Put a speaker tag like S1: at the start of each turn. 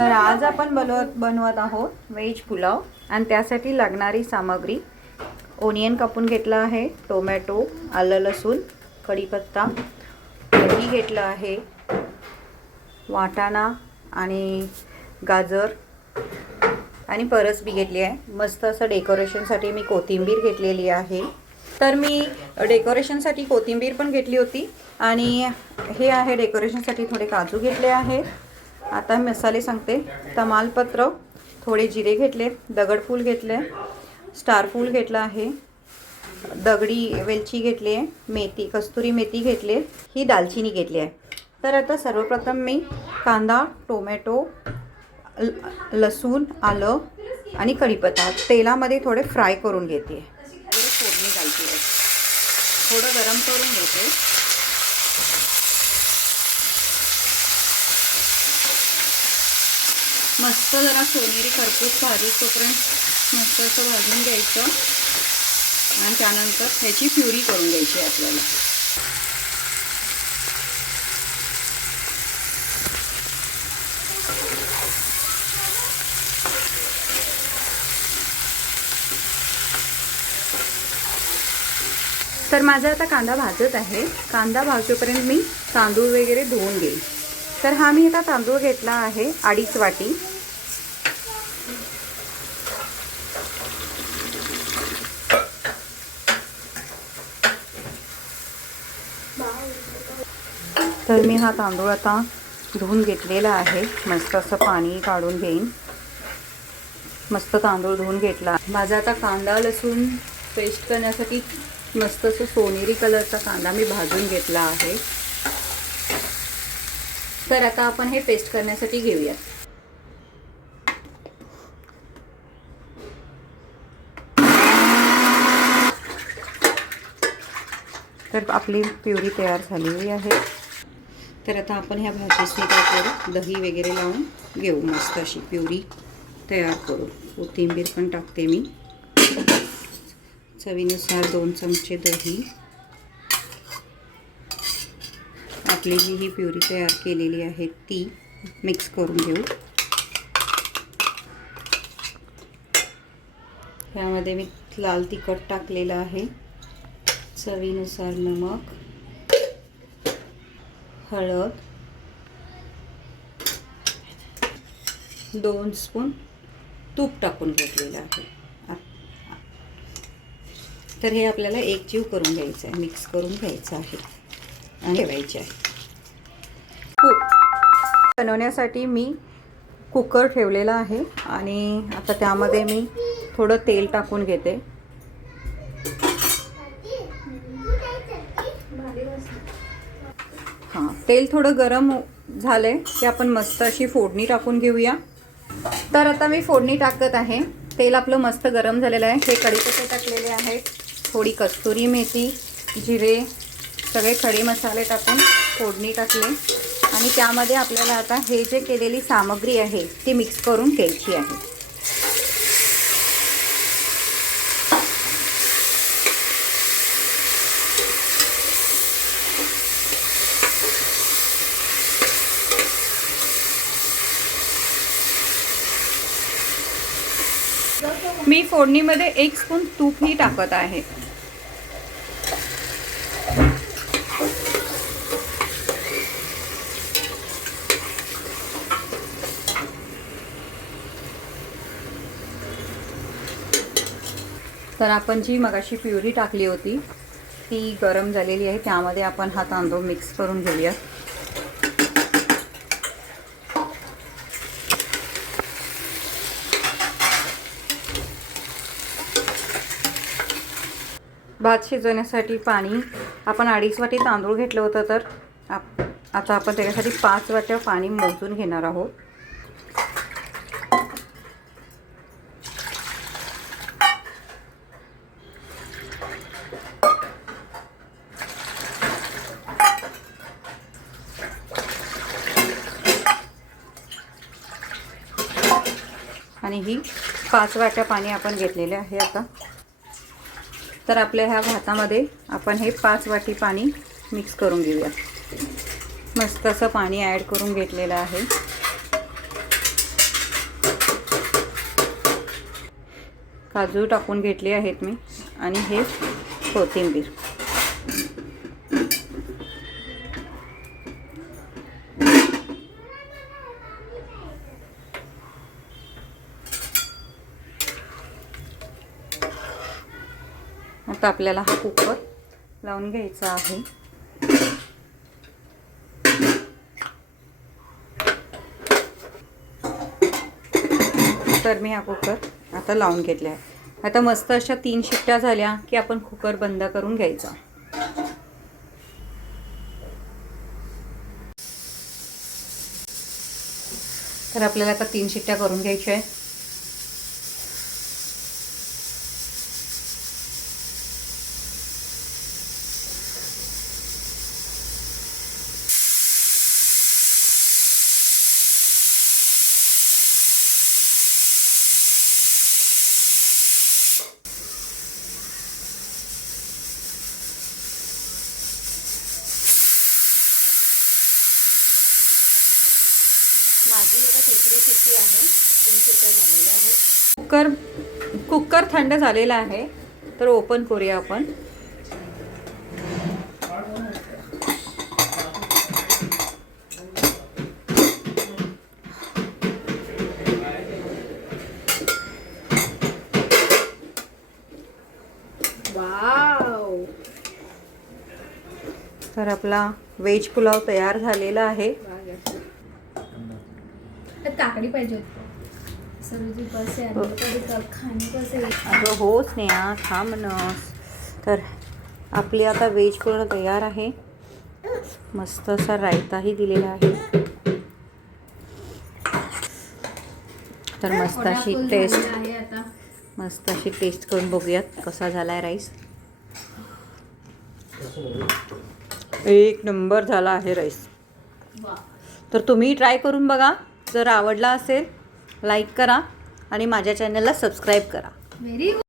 S1: तर आज आपण बनवत बनवत आहोत व्हेज पुलाव आणि त्यासाठी लागणारी सामग्री. ओनियन कापून घेतला आहे टोमॅटो आलं लसूण कढीपत्ता. दही घेतलं आहे वाटाणा आणि गाजर. आणि परसबी घेतली आहे. मस्त असं डेकोरेशनसाठी मी कोथिंबीर घेतलेली आहे. तर मी डेकोरेशनसाठी कोथिंबीर पण घेतली होती. आणि हे आहे डेकोरेशनसाठी थोडे काजू घेतले आहेत. आता मसाले सांगते. तमालपत्र थोडे जिरे घेतले दगडफूल घेतले स्टारफूल घेतलं आहे दगडी वेलची घेतली आहे मेथी कस्तुरी मेथी घेतली आहे ही दालचिनी घेतली आहे. तर आता सर्वप्रथम मी कांदा टोमॅटो ल- लसूण आलं आणि कढीपत्ता तेलामध्ये थोडे फ्राय करून घेते. फोडणी घालते आहे. थोडं गरम करून घेते. मस्त जरा सोनेरी खरपूस भाजी तोपर्यंत मस्त असं भाजून घ्यायचं. आणि त्यानंतर ह्याची प्युरी करून घ्यायची आहे आपल्याला. तर माझा आता कांदा भाजत आहे. कांदा भाजतोपर्यंत मी तांदूळ वगैरे धुवून घेईन तर हा मी आता तांदूळ घेतला आहे अडीच वाटी. तर मी हा तांदूळ आता धुवून घेतलेला आहे. मस्त असं पाणी काढून घेईन. मस्त तांदूळ धुवून घेतला. माझा आता कांदा लसूण पेस्ट करण्यासाठी मस्त असं सोनेरी कलरचा कांदा मी भाजून घेतला आहे. तर आता आपण हे पेस्ट करण्यासाठी घेऊया. तर आपली प्युरी तयार झालेली आहे. तर आता आपण ह्या भाजीसनी काय करू. दही वगैरे लावून घेऊ मस्त अशी प्युरी तयार करू. कोथिंबीर पण टाकते मी. चवीनुसार दोन चमचे दही. आपली जी ही प्युरी तयार केलेली आहे ती मिक्स करून घेऊ. ह्यामध्ये मी लाल तिखट टाकलेलं आहे. चवीनुसार नमक. हळद दोन स्पून तूप टाकून घेतलेलं आहे. तर हे आपल्याला एकजीव करून घ्यायचं आहे मिक्स करून घ्यायचं आहे आणि ठेवायचे आहे. कूक बनवण्यासाठी मी कुकर ठेवलेला आहे आणि आता त्यामध्ये मी थोडं तेल टाकून घेते. हां तेल थोडं गरम झालं आहे की आपण मस्त अशी फोडणी टाकून घेऊया. तर आता मी फोडणी टाकत आहे. तेल आपलं मस्त गरम झालेलं आहे. हे कढीपत्ते टाकलेले आहेत. थोडी कस्तुरी मेथी जिरे सगळे खडे मसाले टाकून फोडणी टाकले. आणि त्यामध्ये आपल्याला आता हे जे केलेली सामग्री आहे ती मिक्स करून घ्यायची आहे. मी फोडणीमध्ये एक स्पून तूपही टाकत आहे. तर आपण जी मगाशी प्युरी टाकली होती ती गरम झालेली आहे. त्यामध्ये आपण हा तांदूळ मिक्स करून घेऊया भात शिजवण्यासाठी पाणी. आपण अडीच वाटी तांदूळ घेतलं होतं तर आप आता आपण त्याच्यासाठी पाच वाट्या पाणी मोजून घेणार आहोत. आणि ही पाच वाट्या पाणी आपण घेतलेले आहे आता. तर आपल्या ह्या भातामध्ये आपण हे पाच वाटी पाणी मिक्स करून घेऊया. मस्त असं पाणी ॲड करून घेतलेलं आहे. काजू टाकून घेतले आहेत मी आणि हे कोथिंबीर. फक्त आपल्याला हा कुकर लावून घ्यायचा आहे. तर मी हा कुकर आता लावून घेतला आहे आता मस्त अशा तीन शिट्ट्या झाल्या की आपण कुकर बंद करून घ्यायचा. तर आपल्याला आता तीन शिट्ट्या करून घ्यायच्या आहे माझी आता तिसरी शिट्टी आहे. तीन शिट्ट्या झालेल्या आहेत. कुकर कुकर थंड झालेला आहे. तर ओपन करूया आपण.
S2: वाव.
S1: तर आपला व्हेज पुलाव तयार झालेला आहे.
S2: काकडी पाहिजे होती. सरोजी कसे
S1: हो.
S2: खाणे कसे
S1: अगं होच नेहा थांब नस तर आपली आता व्हेज पूर्ण तयार आहे. मस्त असा रायताही दिलेला आहे. तर मस्त अशी टेस्ट मस्त अशी टेस्ट करून बघूयात कसा झाला आहे राईस एक नंबर झाला आहे राईस तर तुम्ही ट्राय करून बघा. जर आवडला असेल लाईक करा आणि माझ्या चॅनलला सबस्क्राईब करा.
S2: व्हेरी